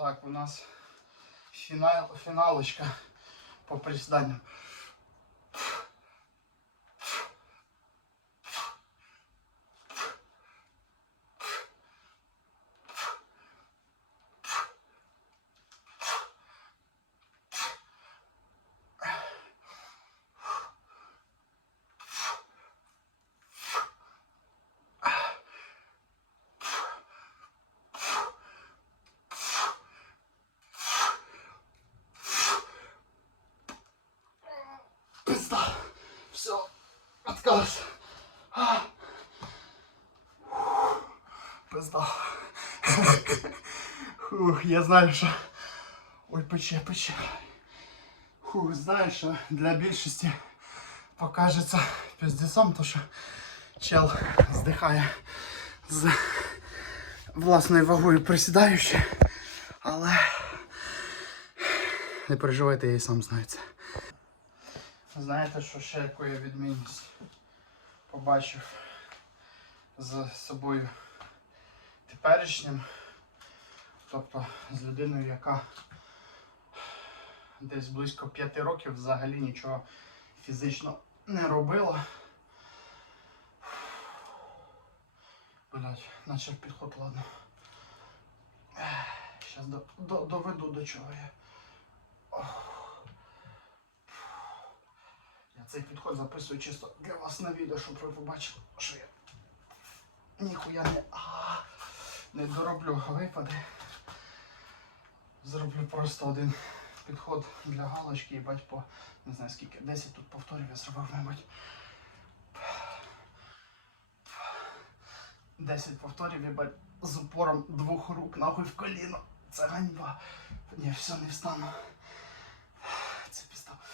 Так, у нас фінал, фіналочка по присіданням. Пизда. Все. Отказ. Пизда. Фух, я знаю, що. Ой, пече, пече. Фух, знаєш, що для більшості покажеться піздецом, то що чел здихає з власною вагою присідаючи. Але не переживайте, я і сам знаю це. Знаєте, що ще яку я відмінність побачив з собою теперішнім, тобто з людиною, яка десь близько п'яти років взагалі нічого фізично не робила. Блять, наче підход, ладно. Зараз до, до, доведу до чого я. Я цей підход записую чисто для вас на відео, щоб ви побачили, що я ніхуя не, а, не дороблю випади. Зроблю просто один підход для галочки, їбать по не знаю скільки, 10 тут повторів я зробив, мабуть. 10 повторів, їбать, з упором двох рук нахуй в коліно. Це ганьба. Ні, все, не встану.